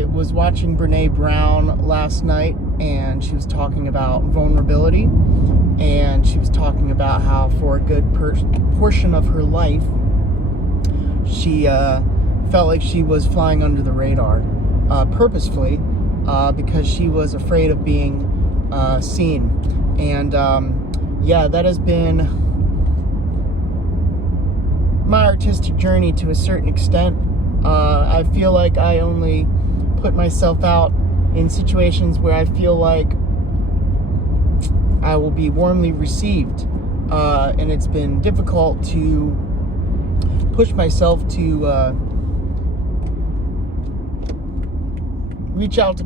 I was watching Brene Brown last night, and she was talking about vulnerability, and she was talking about how for a good portion of her life, she felt like she was flying under the radar, purposefully, because she was afraid of being seen. And yeah, that has been my artistic journey to a certain extent. I feel like I only put myself out in situations where I feel like I will be warmly received, and it's been difficult to push myself to reach out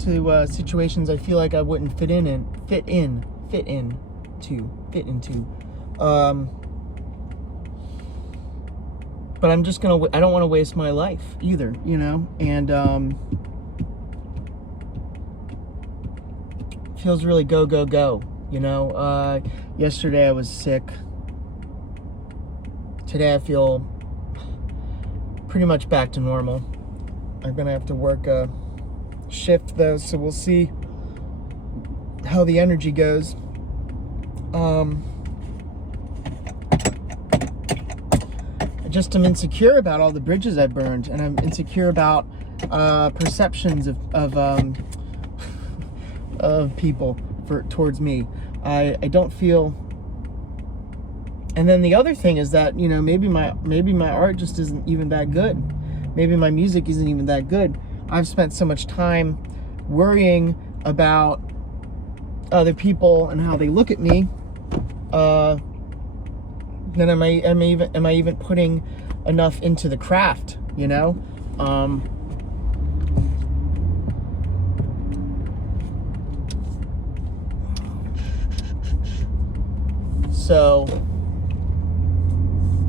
to situations I feel like I wouldn't fit into. But I don't want to waste my life either, you know, and feels really go, you know. Yesterday I was sick. Today I feel pretty much back to normal. I'm gonna have to work a shift though, so we'll see how the energy goes. I just am insecure about all the bridges I burned, and I'm insecure about perceptions of people towards me. I don't feel. And then the other thing is that, you know, maybe my art just isn't even that good. Maybe my music isn't even that good. I've spent so much time worrying about other people and how they look at me. Then am I even putting enough into the craft, you know? So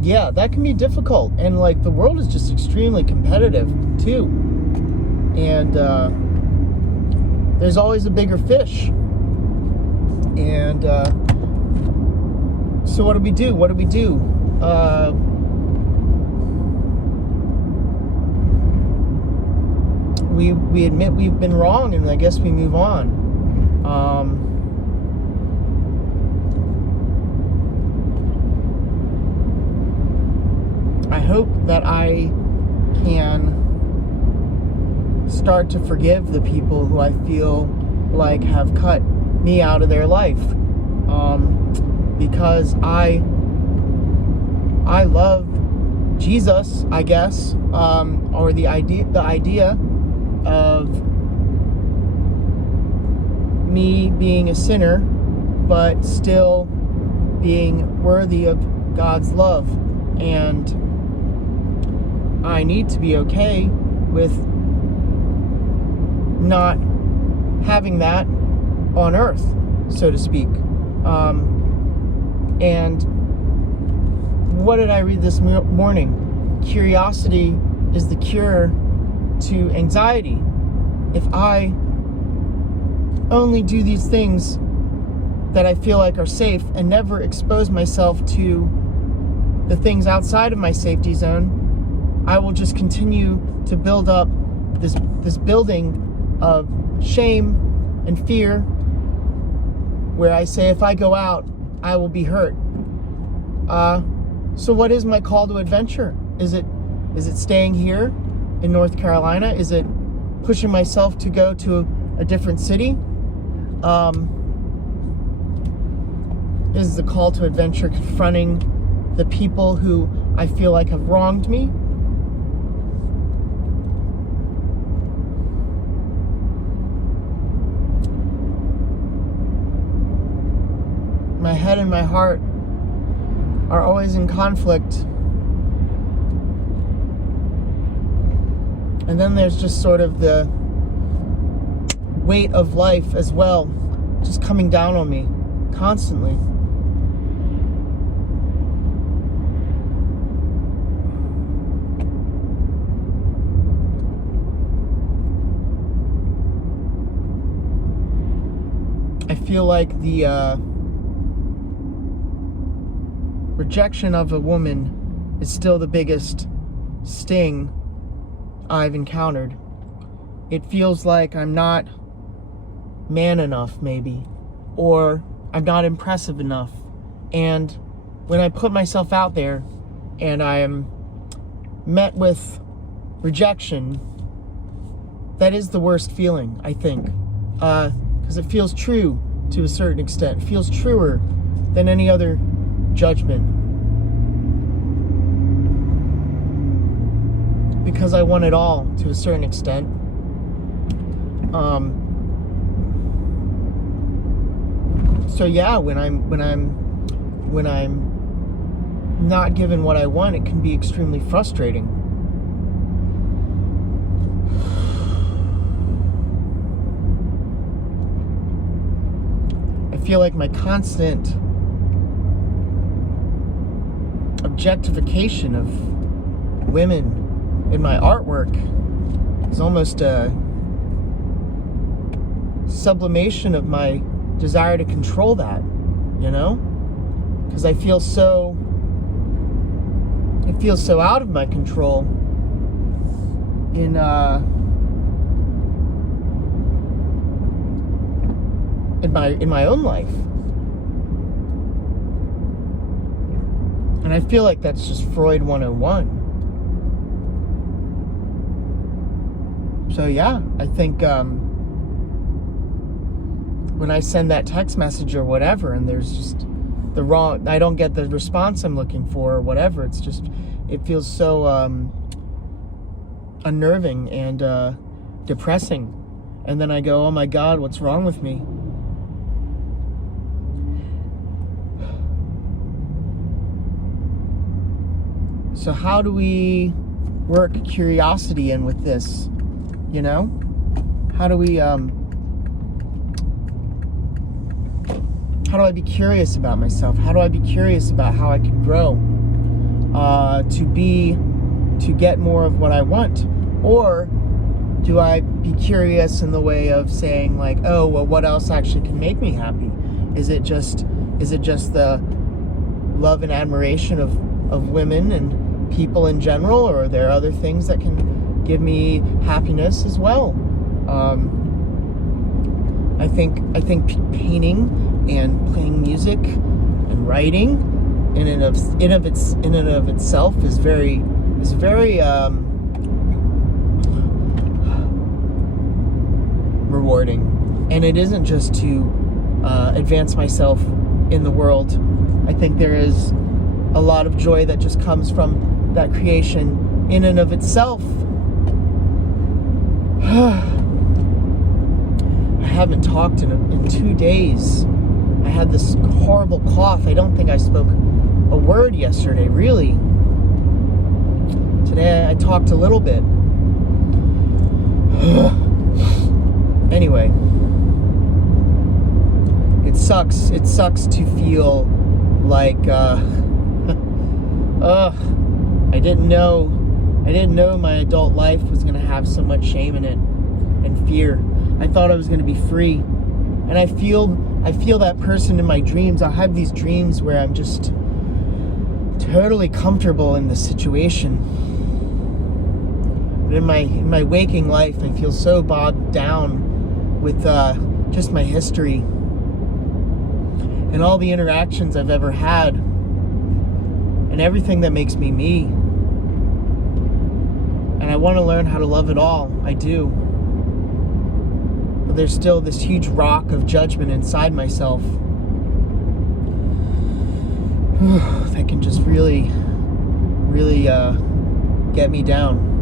yeah, that can be difficult, and like the world is just extremely competitive too, and there's always a bigger fish. And so what do we do? We admit we've been wrong, and I guess we move on. I hope that I can start to forgive the people who I feel like have cut me out of their life, because I love Jesus, I guess, or the idea of me being a sinner but still being worthy of God's love, and I need to be okay with not having that on earth, so to speak. And what did I read this morning? Curiosity is the cure to anxiety. If I only do these things that I feel like are safe and never expose myself to the things outside of my safety zone, I will just continue to build up this building of shame and fear, where I say if I go out, I will be hurt. So what is my call to adventure? Is it staying here in North Carolina? Is it pushing myself to go to a different city? Is the call to adventure confronting the people who I feel like have wronged me? My head and my heart are always in conflict. And then there's just sort of the weight of life as well, just coming down on me constantly. I feel like the rejection of a woman is still the biggest sting I've encountered. it feels like I'm not man enough, maybe, or I'm not impressive enough. And when I put myself out there and I am met with rejection, that is the worst feeling, I think, because it feels true to a certain extent. It feels truer than any other judgment, because I want it all to a certain extent. So yeah, when I'm not given what I want, it can be extremely frustrating. I feel like my constant objectification of women in my artwork is almost a sublimation of my desire to control that, you know? Because it feels so out of my control in my own life. And I feel like that's just Freud 101. So yeah, I think when I send that text message or whatever, and there's just I don't get the response I'm looking for or whatever, it feels so unnerving and depressing. And then I go, oh my God, what's wrong with me? So how do we work curiosity in with this? You know? How do I be curious about myself? How do I be curious about how I can grow? To get more of what I want? Or do I be curious in the way of saying like, oh, well, what else actually can make me happy? Is it just the love and admiration of women and people in general, or are there other things that can give me happiness as well? I think painting and playing music and writing in and of itself is very rewarding. And it isn't just to advance myself in the world. I think there is a lot of joy that just comes from that creation in and of itself. I haven't talked in 2 days. I had this horrible cough. I don't think I spoke a word yesterday, really. Today I talked a little bit. Anyway, it sucks. It sucks to feel like I didn't know my adult life was going to have so much shame in it and fear. I thought I was going to be free. And I feel that person in my dreams. I have these dreams where I'm just totally comfortable in the situation. But in my waking life, I feel so bogged down with just my history and all the interactions I've ever had and everything that makes me me. And I want to learn how to love it all. I do. But there's still this huge rock of judgment inside myself that can just really get me down.